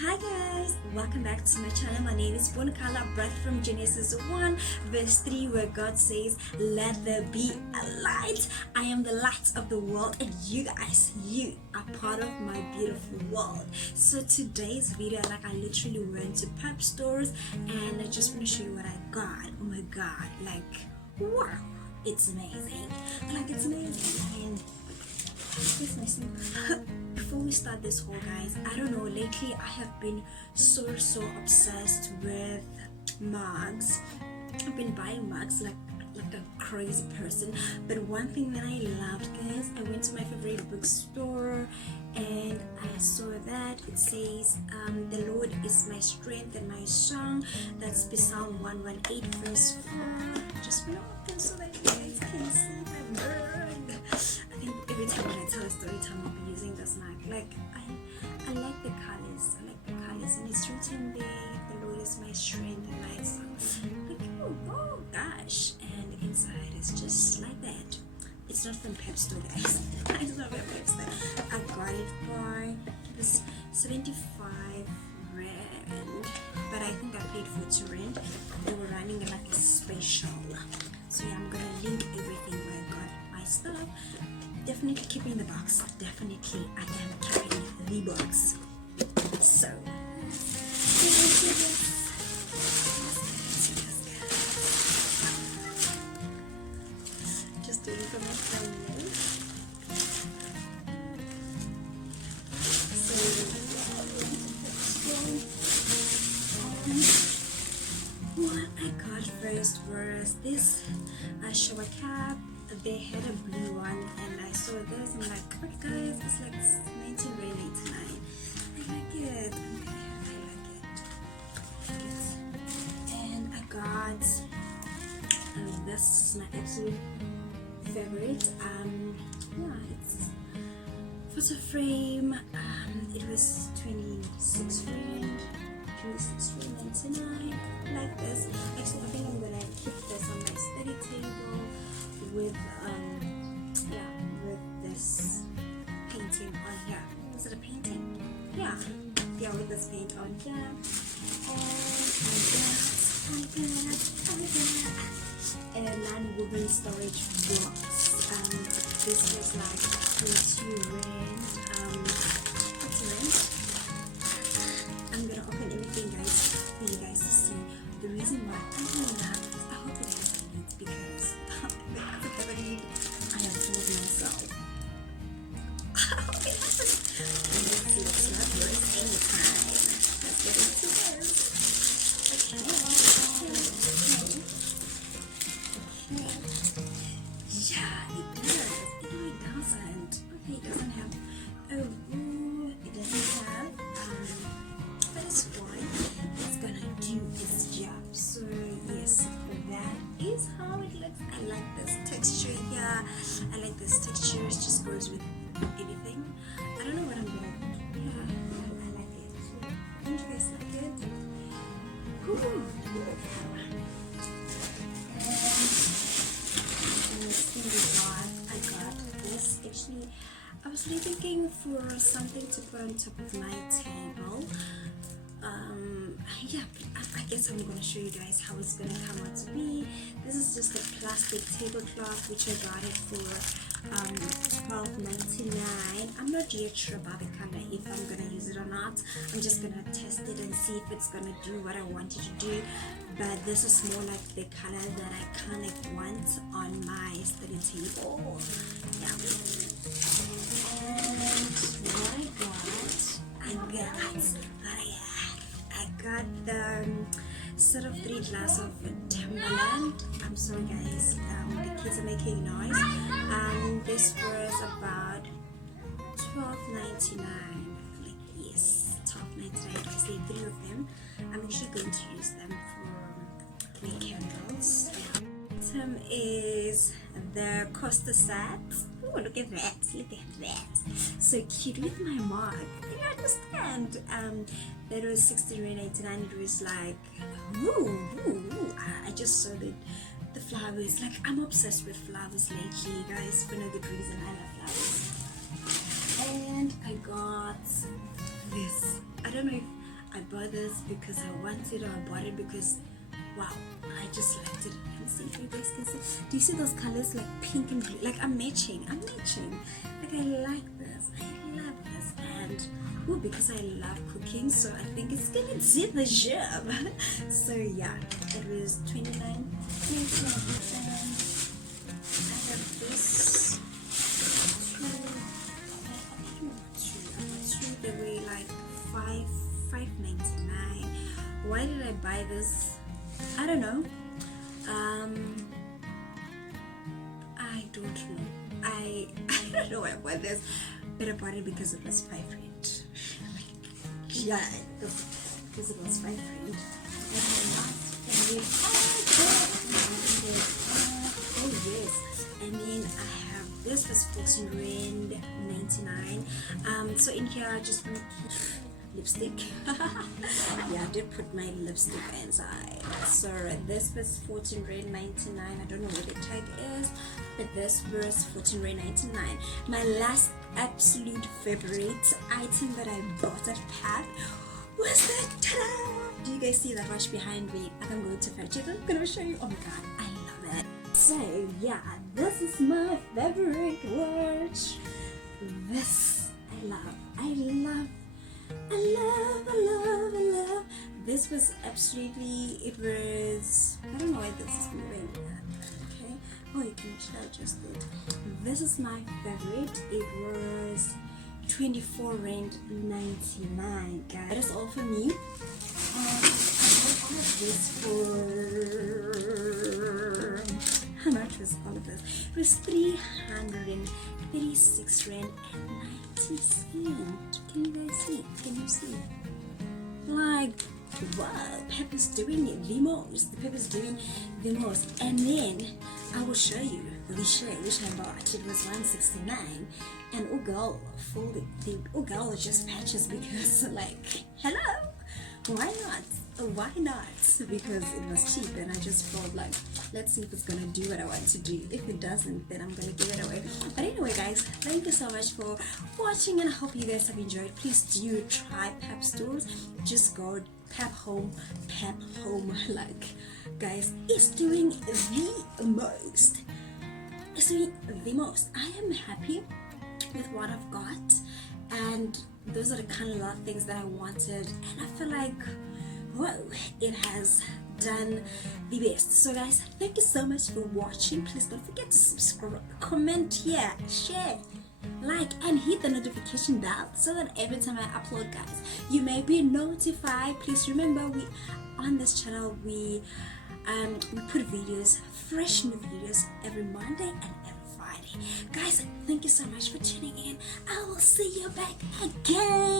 Hi guys, welcome back to my channel. My name is Bonkala, breath from Genesis 1 verse 3, where God says, let there be a light. I am the light of the world, and you guys, you are part of my beautiful world. So today's video, I literally went to PEP stores and I just want to show you what I got. Oh my god, wow, it's amazing. It's amazing. And before we start this haul, guys, I don't know, lately I have been so obsessed with mugs. I've been buying mugs like a crazy person. But one thing that I loved, guys, I went to my favorite bookstore and I saw that it says the Lord is my strength and my song. That's Psalm 118 verse 4. Just want to open so that you guys can see my bird. I think every time when I tell a story time I'll be using this mug. I like the colors. And it's written there, the Lord is my strength and my song. Oh gosh. And inside it's just like that. It's not from PEP store, guys. It's not from PEP store. I got it for, it was 75 rand, but I think I paid for 2 rand. They were running like a special. So yeah, I'm gonna link everything where I got my stuff. Definitely keeping the box. Definitely I am keeping the box. So just doing for my family. What I got first was this shower cap. They had a blue one and I saw this and I'm like, oh guys, it's like 19.89. I like it. And I got this is my absolute favorite. Yeah, it's photo frame. It was 26 rand. 26.99. Like this. Actually, I think I'm gonna keep this on my study table with this painting on here. Is it a painting? Yeah, with this paint on here. And I got a non-woven storage box. This was like 22 rand. What's rent? I'm gonna open everything, guys, for you guys to see. The reason why I hope it has a lid, because if it has a lid, I have told myself. I hope it has a lid. Let's not waste any time. Let's get into this. Okay. Yeah, it does. No, it doesn't. Okay, it doesn't have. It doesn't have. But it's fine. It's gonna do its job. So yes, that is how it looks. I like this texture. Yeah, I like this texture. It just goes with anything. I don't know what I'm gonna do. Yeah, I like it. Don't you guys like it? Ooh. I got this. Actually, I was really looking for something to put on top of my table. Yeah, I guess I'm gonna show you guys how it's gonna come out to be. This is just a plastic tablecloth, which I got it for $12.99. I'm not yet sure about the color, if I'm gonna use it or not. I'm just gonna test it and see if it's gonna do what I wanted to do. But this is more like the color that I kind of want on my study table. Yeah. And I got the set of 3 glasses of Timberland. I'm sorry guys, the kids are making noise. This was about $12.99. Yes, $12.99 because they 3 of them. I'm actually going to use them for 3 candles. Item is the Costa set. Oh, look at that! Look at that! So cute with my mug. You understand? That was $16.99. It was like, ooh. I just saw the flowers. I'm obsessed with flowers lately, guys. For no good reason, I love flowers. And I got this. I don't know if I bought this because I wanted, or I bought it because, wow, I just liked it. Let me see if you guys can see. Do you see those colors, like pink and blue? Like I'm matching. Like I like this. I love this. And because I love cooking, so I think it's gonna do the job. So yeah, it was $29. I have this two. They were like $5.99. Why did I buy this? I don't know. I don't know. I don't know why I bought this, but I bought it because it was $5. Yeah, because it was $5. Oh yes, and then I have this was $14.99. So in here I just put lipstick. Yeah, I did put my lipstick inside. So this was $14.99. I don't know what the tag is, but this was $14.99. My last absolute favorite item that I bought at PEP was that towel. Do you guys see that watch behind me? I'm going to fetch it. I'm gonna show you. Oh my god, I love it. So yeah, this is my favorite watch. This I love. This was absolutely, it was, I don't know why this is moving. Okay, oh, you can adjust it. This is my favorite. It was $24.99, guys. That is all for me. I bought all of this for, how much was all of this? It was $336.90. Can you guys see? Can you see? Like, wow, PEP is doing the most. The PEP is doing the most. And then I will show you the shirt which I bought. It was $169, and oh girl, folded. Oh girl, just patches because like, hello, why not? Why not? Because it was cheap and I just felt like, let's see if it's gonna do what I want to do. If it doesn't, then I'm gonna give it away. But anyway guys, thank you so much for watching, and I hope you guys have enjoyed. Please do try PEP stores. Just go PEP home. Like guys, it's doing the most. It's doing the most. I am happy with what I've got, and those are the kind of things that I wanted, and I feel like, whoa, it has done the best. So guys, thank you so much for watching. Please don't forget to subscribe, comment here, share, like, and hit the notification bell so that every time I upload, guys, you may be notified. Please remember, we on this channel we put videos, fresh new videos every Monday and every Friday. Guys, thank you so much for tuning in. I will see you back again.